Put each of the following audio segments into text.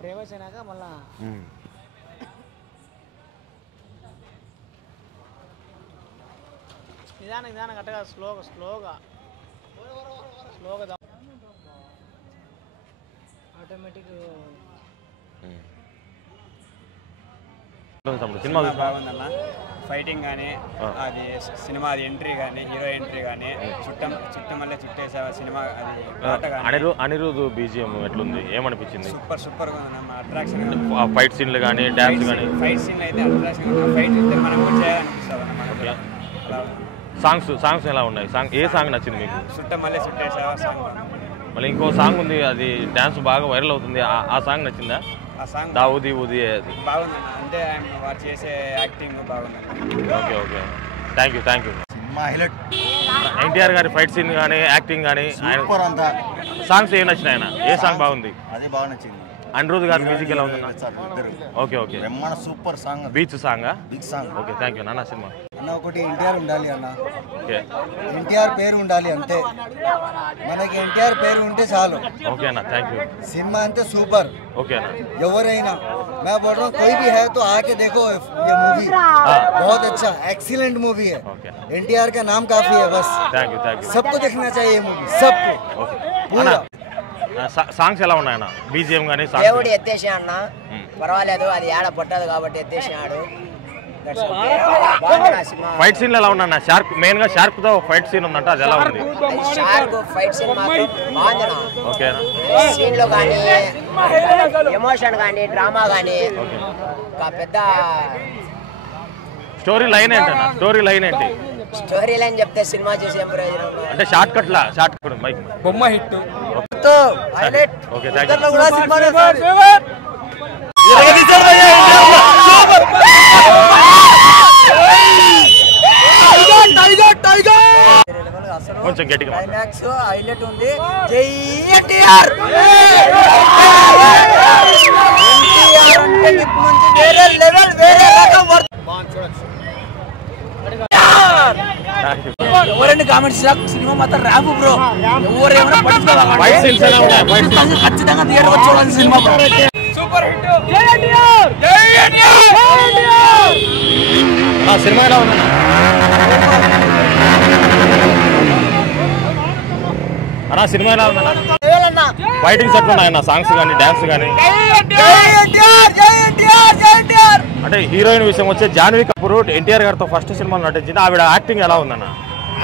Famous అయినాక మళ్ళా నిదానం కట్టగా స్లోగా ఆటోమేటిక్ సినిమా బాగుందన్న ఫైటింగ్ కానీ అది సినిమా అది ఎంట్రీ కానీ హీరో ఎంట్రీ కానీ చుట్టమల్లే చుట్టేసా సినిమా అది అనిరుద్ బీజిఎం ఎట్లుంది ఏమనిపించింది సూపర్ ఉందన్న అట్రాక్షన్ ఫైట్ సీన్లు కానీ డాన్స్ కానీ ఫైట్ సీన్లు అయితే అట్రాక్షన్ ఫైట్ అయితే మనం కూడా చేయాలనిపిస్తుంది అన్న సాంగ్స్ ఎలా ఉన్నాయి ఏ సాంగ్ నచ్చింది మీకు చుట్టమల్లే చుట్టేసా సాంగ్ మళ్ళీ ఇంకో సాంగ్ ఉంది అది డాన్స్ బాగా వైరల్ అవుతుంది ఆ సాంగ్ నచ్చిందా ఆ సాంగ్ దావుది అది బాగుందన్న అంటే వారు చేసే యాక్టింగ్ బాగుందన్న okay thank you cinema highlight NTR గారి ఫైట్ సీన్ కానీ యాక్టింగ్ కానీ సూపర్ అంతా సాంగ్స్ ఏం నచ్చినాయి ఆయన ఏ సాంగ్ బాగుంది అది బాగా నచ్చింది అనిరుద్ గారి మ్యూజిక్ ఎలా ఉంది ఓకే బ్రహ్మాండ సూపర్ సాంగ్ బీచ్ సాంగా big song okay thank you నాన్న సినిమా అన్న ఒకటి ఎన్టీఆర్ ఉండాలి అన్న ఓకే ఎన్టీఆర్ పేరు ఉండాలి అంతే మనకి ఎన్టీఆర్ పేరు ఉంటే చాలు ఓకే అన్న థ్యాంక్ యూ సినిమా అంతే సూపర్ ఓకే అన్న ఎవరైనా मैं बोल रहा हूँ कोई भी है तो आके देखो ये मूवी बहुत अच्छा एक्सीलेंट मूवी है एनटीआर का नाम काफी है बस थैंक यू सबको देखना चाहिए ये मूवी सबको पूरा సాంగ్స్ ఎలా ఉన్నాయన్న బీజిఎం గానీ దేవుడు ఎత్తేసి అన్న పర్వాలేదు అది ఏడ పట్టదు కాబట్టి ఎత్తేసినాడు ఫైట్ సీన్ ఎలా ఉన్నా షార్క్ మెయిన్ గా షార్క్ తో ఫైట్ సీన్ ఉందంట అది ఎలా ఉంది షార్క్ ఫైట్ సీన్ మాత్రం బాగుంది ఓకేనా సీన్ లో కానీ ఎమోషన్ కానీ డ్రామా కానీ ఒక పెద్ద స్టోరీ లైన్ ఏంటన్నా స్టోరీ లైన్ చెప్తే సినిమా చూసి ఏం ప్రయోజనం అంటే షార్ట్ కట్ మైక్ బొమ్మ హిట్ హైలైట్ ఓకే థాంక్యూ కూడా సినిమా కొంచెం గట్టిగా క్లైమాక్స్ హైలైట్ ఉంది జై ఎన్టీఆర్ అంటే వేరే లెవెల్ వేరే రకం ఎవరైనా కామెంట్స్ సినిమా మాత్రం ర్యాంప్ బ్రో ఎవరేమైనా ఖచ్చితంగా థియేటర్ వచ్చి చూడాలి సినిమా సూపర్ హిట్ జై ఎన్టీఆర్ సినిమా ఎలా ఉంది అన్నా సినిమా ఎలా ఉందన్నా ఫైటింగ్స్ ఎట్లున్నాయన్న సాంగ్స్ కానీ డాన్స్ కానీ అంటే హీరోయిన్ విషయం వచ్చే జాన్వీ కపూర్ ఎన్టీఆర్ గారితో ఫస్ట్ సినిమాలో నటించింది ఆవిడ యాక్టింగ్ ఎలా ఉందన్న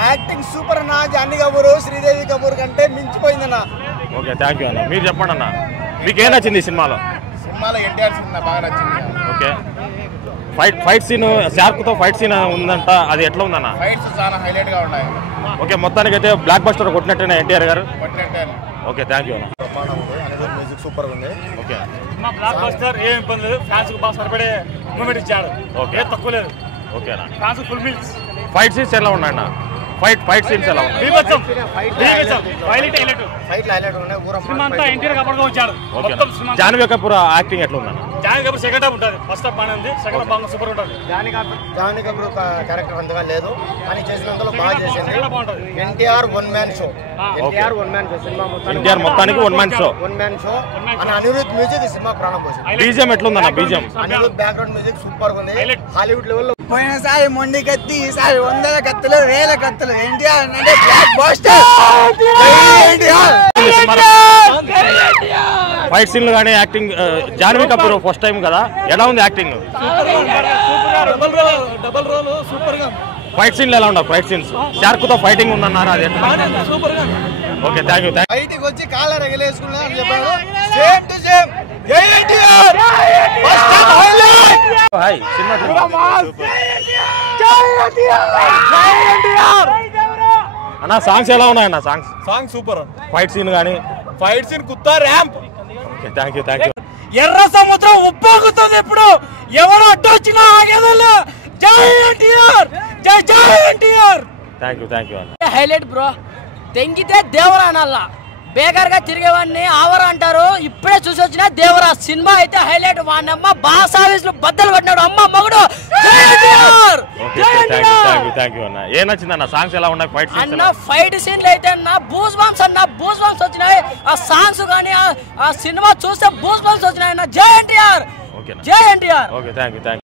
యాక్టింగ్ సూపర్ అన్న జాన్వీ కపూర్ శ్రీదేవి కపూర్ కంటే మించిపోయిందన్న ఓకే థ్యాంక్ యూ అన్న మీరు చెప్పండి అన్న మీకేం నచ్చింది ఈ సినిమాలో ఎన్టీఆర్ సినిమా బాగా నచ్చింది ఓకే ఫైట్ సీన్ షార్క్ తో ఫైట్ సీన్ ఉందంట అది ఎట్లా ఉందన్న ఫైట్స్ చాలా హైలైట్ గా ఉన్నాయి ఓకే మొత్తానికి అయితే బ్లాక్ బస్టర్ కొట్టినట్టేనా ఎన్టీఆర్ గారు ఓకే థ్యాంక్ యూ అన్న మ్యూజిక్ సూపర్ ఉంది ఓకే బ్లాక్ బస్టర్ ఏం ఇబ్బంది లేదు ఫ్యాన్స్ కు బాగా సరిపడే మూమెంట్ ఇచ్చాడు ఓకే తక్కువ లేదు ఓకేనా fans full meals fight scenes ఎలా ఉన్నాయన్న ఫైట్ సీన్స్ ఎలా ఉన్నాయి జాన్వీ కపూర్ యాక్టింగ్ ఎట్లా ఉందన్న జాన్వీ కపూర్ సెకండ్ హాఫ్ ఉంటుంది ఫస్ట్ హాఫ్ బాగానే ఉంది సెకండ్ హాఫ్ బాగా సూపర్ ఉంటుంది జాన్వీ కపూర్ క్యారెక్టర్ అంతగా లేదు కానీ చేసినంతలో బాగా చేసింది NTR one man show cinema NTR మొత్తానికి వన్ మ్యాన్ షో అని అనిరుద్ మ్యూజిక్ సినిమా ప్రాణం పోసింది బీజిఎం ఎట్లుందన్న BGM Anirudh background music super ఉంది హాలీవుడ్ లెవెల్లో పోయినసారి మొండి కత్తి ఈసారి 100 కత్తులు 1000 కత్తులు ఎన్టీఆర్ అంటే బ్లాక్ బస్టర్ ఫైట్ సీన్లు కానీ acting Janhvi Kapoor first time కదా ఎలా ఉంది యాక్టింగ్ డబుల్ రోల్ సూపర్ గా ఫైట్ సీన్లు ఎలా ఉండవు ఫైట్ సీన్స్ షార్క్ తో ఫైటింగ్ ఉందన్నారు అది సూపర్ గా ఓకే థ్యాంక్ యూ బయటికి వచ్చి కాలర్ ఎగలేసుకున్నా అని చెప్పాడు సేమ్ టు సేమ్ జై NTR first time highlight hi సినిమా జై ఎన్టీఆర్ అన్న సాంగ్స్ ఎలా ఉన్నాయన్న సాంగ్ సూపర్ ఫైట్ సీన్ కానీ ఫైట్ సీన్ కుత్తా ర్యాంప్ ఓకే థ్యాంక్ యూ ఎర్ర సముద్రం ఉప్పొంగుతుంది ఇప్పుడు ఎవరు అడ్డు వచ్చినా ఆగేదల్లా జై ఎన్టీఆర్ జై ఎన్టీఆర్ థ్యాంక్ యూ అన్న హైలైట్ బ్రో తెంగితే దేవరా అనల్లా బేకార్గా తిరిగేవాడిని ఆవరా అంటారు ఇప్పుడే చూసి వచ్చిన దేవరా సినిమా అయితే హైలైట్ వాడినమ్మ బాసావిస్లు బద్దలు పట్టినాడు అమ్మ మగుడు థ్యాంక్ యూ అన్న. ఏం నచ్చింది అన్న? సాంగ్స్ ఎలా ఉన్నాయి? ఫైట్ అన్న ఫైట్ సీన్లు అయితే అన్న బూస్ బంప్స్ వచ్చినాయి. ఆ సాంగ్స్ కానీ ఆ సినిమా చూస్తే బూస్ బంప్స్ వచ్చినాయి అన్న. జై ఎన్టీఆర్. ఓకేనా? జై ఎన్టీఆర్. Okay thank you